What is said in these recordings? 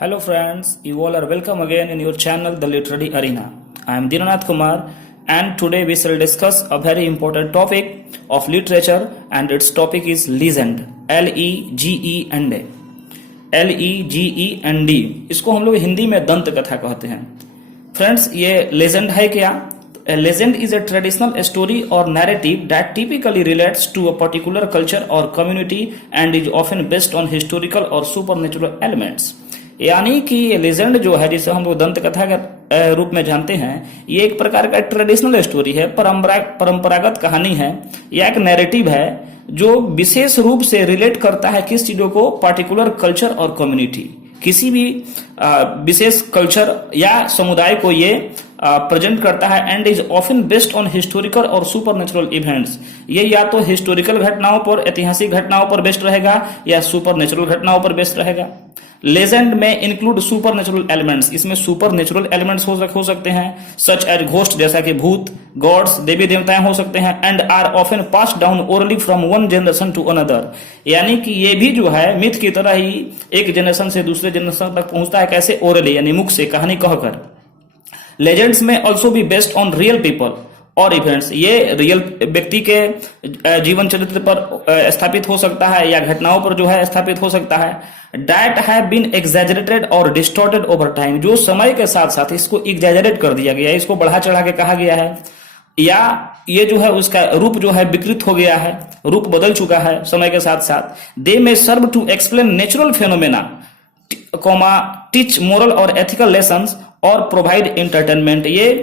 Hello friends, you all are welcome again in your channel The Literary Arena. I am Dinanath Kumar and today we shall discuss a very important topic of literature and its topic is legend. Legend. Legend. इसको हम लोग हिंदी में दंत कथा कहते हैं. Friends ये legend है क्या? A legend is a traditional story or narrative that typically relates to a particular culture or community and is often based on historical or supernatural elements. यानी कि ये लेजेंड जो है जिसे हम लोग दंत कथा के रूप में जानते हैं, ये एक प्रकार का ट्रेडिशनल स्टोरी है, परंपरागत कहानी है या एक नैरेटिव है जो विशेष रूप से रिलेट करता है किस चीजों को, पार्टिकुलर कल्चर और कम्युनिटी, किसी भी विशेष कल्चर या समुदाय को ये प्रेजेंट करता है and is often based on historical और सुपरनेचुरल इवेंट्स. ये या तो हिस्टोरिकल घटनाओं पर, ऐतिहासिक घटनाओं पर बेस्ड रहेगा या सुपरनेचुरल घटनाओं पर बेस्ड रहेगा. लेजेंड में इंक्लूड सुपरनेचुरल एलिमेंट्स, इसमें सुपरनेचुरल एलिमेंट्स हो सकते हैं, सच एज घोस्ट जैसा कि भूत, गॉड्स देवी देवताएं हो सकते हैं and are often pass down orally from one generation to another. यानी कि ये भी जो है मिथ की तरह ही एक जनरेशन से दूसरे जनरेशन तक पहुंचता है. कैसे? ओरली यानी मुख से, कहानी कहकर. लेजेंड्स में ऑल्सो भी बेस्ड ऑन रियल पीपल और इवेंट्स, ये रियल व्यक्ति के जीवन चरित्र पर स्थापित हो सकता है या घटनाओं पर जो है स्थापित हो सकता है. दैट हैव बीन एग्जैजरेटेड और डिस्टॉर्टेड ओवर टाइम, जो समय के साथ साथ इसको एग्जैजरेट कर दिया गया है, इसको बढ़ा चढ़ा के कहा गया है या ये जो है उसका रूप जो है विकृत हो गया है, रूप बदल चुका है समय के साथ साथ. They may serve to explain natural phenomena comma teach moral और एथिकल लेसन्स और प्रोवाइड एंटरटेनमेंट. ये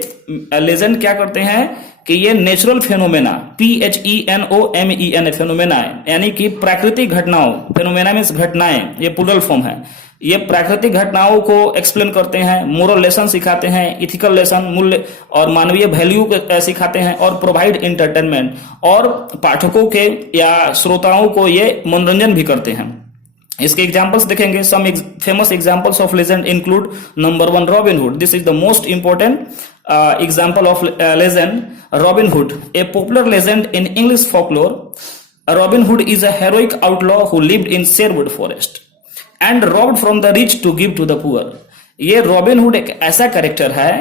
लेजेंड क्या करते हैं कि ये नेचुरल फेनोमेना, PHENOMEN फेनोमेना है, यानी कि प्राकृतिक घटनाओं, फेनोमेना मीन्स घटनाएं, ये प्लूरल फॉर्म है. ये प्राकृतिक घटनाओं को एक्सप्लेन करते हैं, मोरल लेसन सिखाते हैं, इथिकल लेसन मूल्य और मानवीय वैल्यू सिखाते हैं और प्रोवाइड एंटरटेनमेंट, और पाठकों के या श्रोताओं को ये मनोरंजन भी करते हैं. इसके एग्जाम्पल्स देखेंगे. Some famous examples of legend include number 1 Robin Hood. This is the most important example of legend. Robin Hood, a popular legend in English folklore. Robin Hood is a heroic outlaw who lived in Sherwood Forest and robbed from the rich to give to the poor. ये robin hood एक ऐसा character है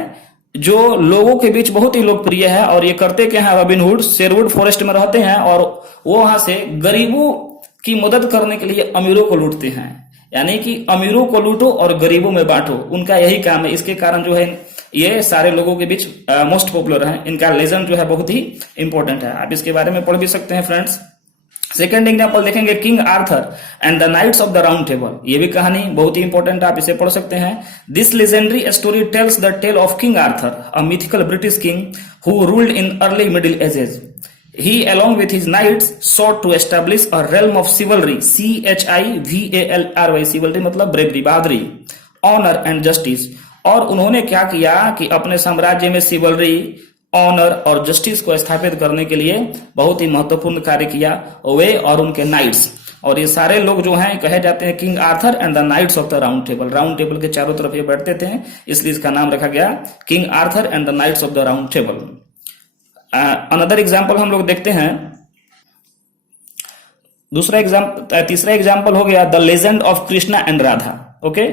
जो लोगों के बीच बहुत ही लोकप्रिय है और ये करते क्या है, रॉबिन हुड शेरवुड फॉरेस्ट में रहते हैं और वो वहां से गरीबों की मदद करने के लिए अमीरों को लूटते हैं. यानी कि अमीरों को लूटो और गरीबों में बांटो, उनका यही काम है. इसके कारण जो है ये सारे लोगों के बीच मोस्ट पॉपुलर है. इनका लेजेंड जो है बहुत ही इंपॉर्टेंट है, आप इसके बारे में पढ़ भी सकते हैं फ्रेंड्स. सेकेंड एग्जाम्पल देखेंगे, King Arthur and the Knights of the Round Table. ये भी कहानी बहुत ही इंपॉर्टेंट है, आप इसे पढ़ सकते हैं. This legendary story tells the tale of King Arthur, a mythical British king who ruled in early Middle Ages. He, along with his knights, sought to establish a realm of chivalry, CHIVALRY, chivalry मतलब bravery, बहादुरी, honour and justice. और उन्होंने क्या किया कि अपने साम्राज्य में सिवलरी, ऑनर और जस्टिस को स्थापित करने के लिए बहुत ही महत्वपूर्ण कार्य किया, वे और उनके नाइट्स. और ये सारे लोग जो हैं कहे जाते हैं King Arthur and the Knights of the Round Table. Round table के चारों तरफ ये बैठते थे, इसलिए इसका नाम रखा गया King Arthur and the Knights of the Round Table. Another example हम लोग देखते हैं. तीसरा एग्जाम्पल हो गया the legend of Krishna and Radha. Okay,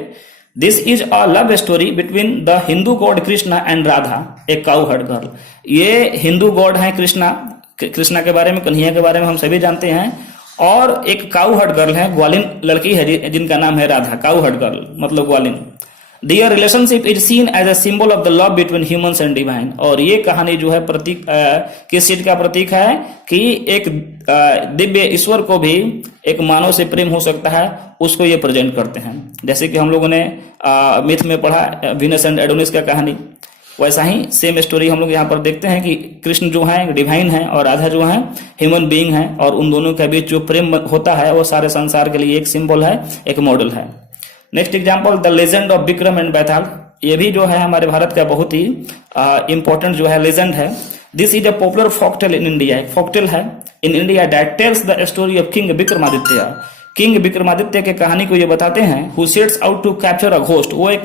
this is a love story between the Hindu god Krishna and Radha, a cowherd girl. ये Hindu God है कृष्णा, कृष्णा के बारे में, कन्हैया के बारे में हम सभी जानते हैं, और एक काउ हर्ड गर्ल है, ग्वालिन लड़की है जिनका नाम है राधा. काउ हर्ड गर्ल मतलब ग्वालिन. Their relationship is seen as a symbol of the love between humans and divine. और ये कहानी जो है प्रतीक किस चीज का प्रतीक है कि एक दिव्य ईश्वर को भी एक मानव से प्रेम हो सकता है, उसको ये प्रेजेंट करते हैं. जैसे कि हम लोगों ने मिथ में पढ़ा वीनस एंड एडोनिस का कहानी, वैसा ही सेम स्टोरी हम लोग यहाँ पर देखते हैं कि कृष्ण जो है डिवाइन है और राधा जो है ह्यूमन बीइंग है, और उन दोनों के बीच जो प्रेम होता है वो सारे संसार के लिए एक सिंबल है, एक मॉडल है. Next example the legend of Vikram and Baital. ये भी जो है हमारे भारत का बहुत ही इंपॉर्टेंट जो है लेजेंड है. This is a popular folktale in India. एक फोकटेल है in India that tells the story of king Vikramaditya. King Vikramaditya के कहानी को ये बताते हैं who sets out to capture a ghost. वो एक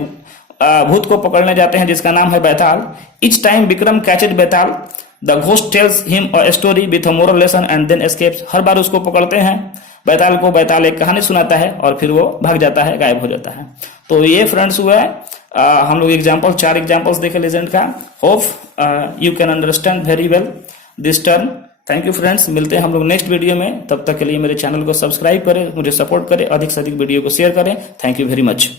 भूत को पकड़ने जाते हैं जिसका नाम है Baital. Each time Vikram catches Baital, the ghost tells him a story with a moral lesson and then escapes. हर बार उसको पकड़ते हैं बैताल को बैताल एक कहानी सुनाता है और फिर वो भाग जाता है, गायब हो जाता है। तो ये फ्रेंड्स हुआ हम लोग एग्जाम्पल 4 एग्जाम्पल्स देखे लेजेंड का। Hope you can understand very well this term. Thank you friends, मिलते हैं हम लोग नेक्स्ट वीडियो में। तब तक के लिए मेरे चैनल को सब्सक्राइब करें, मुझे सपोर्ट करें, अधिक से अधिक वीडियो को शेयर करें। Thank you very much.